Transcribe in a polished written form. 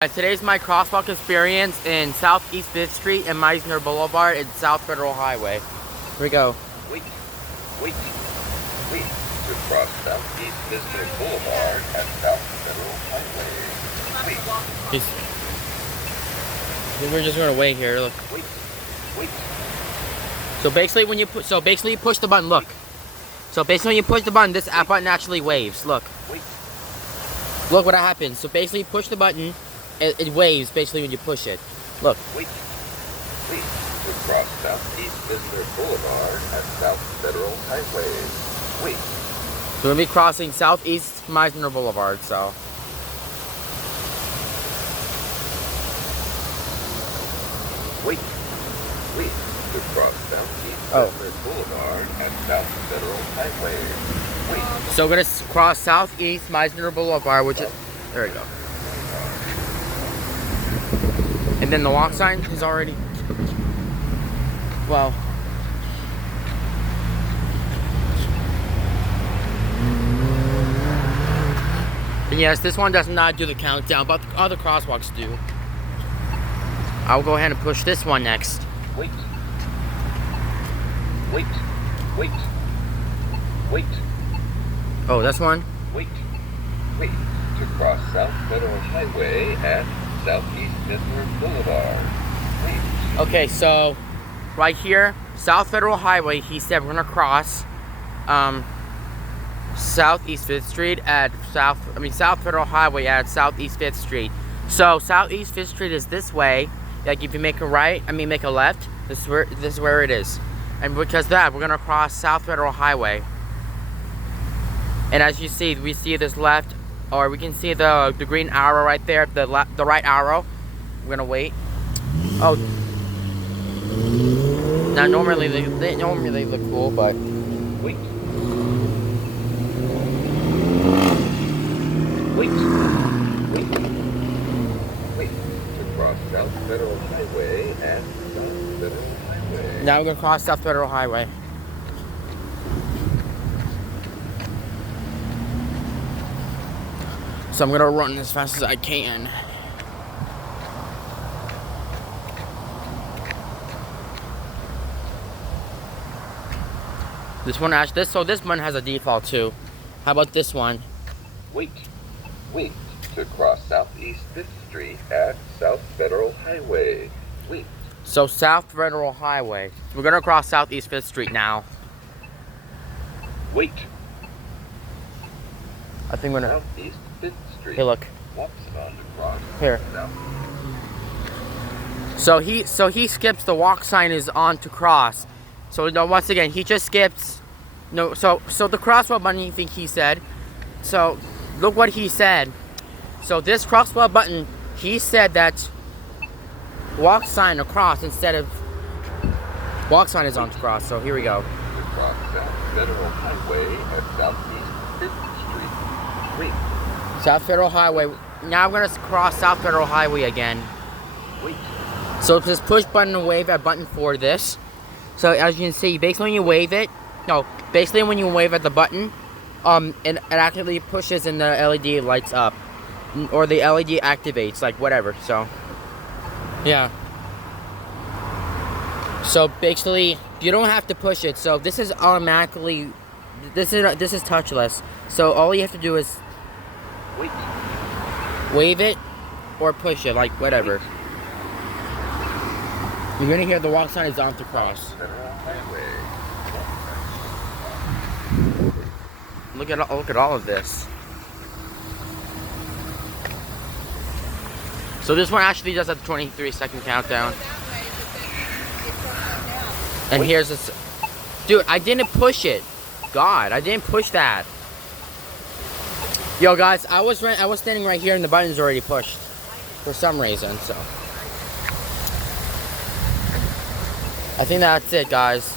Today's my crosswalk experience in Southeast 5th Street and Mizner Boulevard and South Federal Highway. Here we go. Wait. To cross Southeast Mizner Boulevard and South Federal Highway. We're just gonna wait here. Look. Wait. So basically, when you you push the button. Look. So basically, when you push the button, this button actually waves. Look. Look what happens. So basically, you push the button. It waves basically when you push it. Look. Wait. To cross Southeast Mizner Boulevard and South Federal Highway. Wait. So we're gonna be crossing Southeast Mizner Boulevard. So. Wait. To cross Southeast Mizner Boulevard and South Federal Highway. Wait. So we're gonna cross Southeast Mizner Boulevard, which is there we go. And then the walk sign is already, well, and yes, this one does not do the countdown, but the other crosswalks do. I'll go ahead and push this one next. Wait. Oh, this one? Wait. To cross South Federal Highway and Southeast Mizner Boulevard. Wait. Okay, so right here, South Federal Highway, he said we're gonna cross Southeast 5th Street at South Federal Highway at Southeast 5th Street. So Southeast 5th Street is this way. Like if you make a make a left, this is where it is. And because of that, we're gonna cross South Federal Highway. And as you see, we see this left, or we can see the green arrow right there, the right arrow. We're gonna wait. Oh, now normally they look cool, but wait. To cross South Federal Highway and South Federal Highway. Now we're gonna cross South Federal Highway. So I'm gonna run as fast as I can. This one this one has a default too. How about this one? Wait. To cross Southeast 5th Street at South Federal Highway. Wait. So South Federal Highway. We're gonna cross Southeast 5th Street now. Wait. I think we're gonna. Southeast 5th Street. Hey, look. Here. So he skips the walk sign is on to cross. So no, once again, he just skips. No, so the crosswalk button, you think he said. So look what he said. So this crosswalk button, he said that walk sign across instead of walk sign is on to cross. So here we go. Across South Federal Highway at Southeast 5th Street. Wait. South Federal Highway. Now I'm gonna cross South Federal Highway again. Wait. So just push button and wave that button for this. So as you can see, basically when you wave it, basically when you wave at the button, it actually pushes and the LED lights up, or the LED activates, like whatever. So, yeah. So basically, you don't have to push it. So this is automatically, this is touchless. So all you have to do is wave it or push it, like whatever. You're gonna hear the walk sign is on to cross. Look at all of this. So this one actually does a 23-second countdown. And here's this. Dude, I didn't push it. God, I didn't push that. Yo, guys, I was standing right here and the button's already pushed for some reason. So I think that's it, guys.